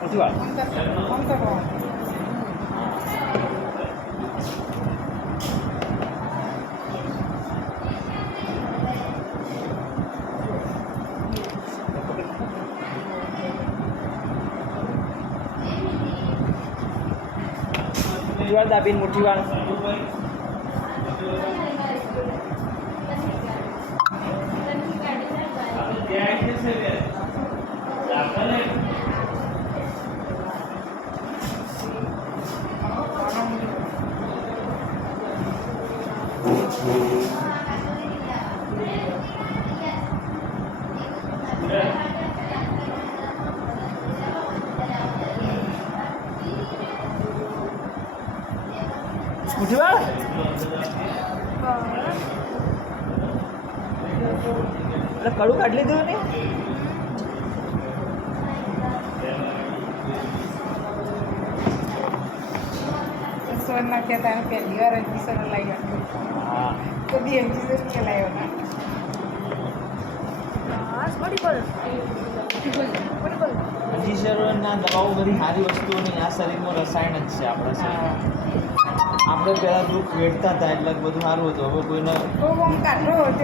પછી વાત વાર દાબીને મુઠ્ઠી વાર મુઠ્ઠી વાર એટલે કડું કાઢી લીધું ને સોના કહેતા પહેલી વાર એપિસોડ લાવ્યો હા તો બી એપિસોડ કે લાવ્યો ના ઇન્જેક્શનના દવાઓ બધી સારી વસ્તુઓ નહીં આ શરીરમાં રસાયણ જ છે આપણા શરીરમાં આપણે પહેલાં દુઃખ વેઠતા હતા એટલે બધું સારું હતું હવે કોઈને બહુ આમ કાઢો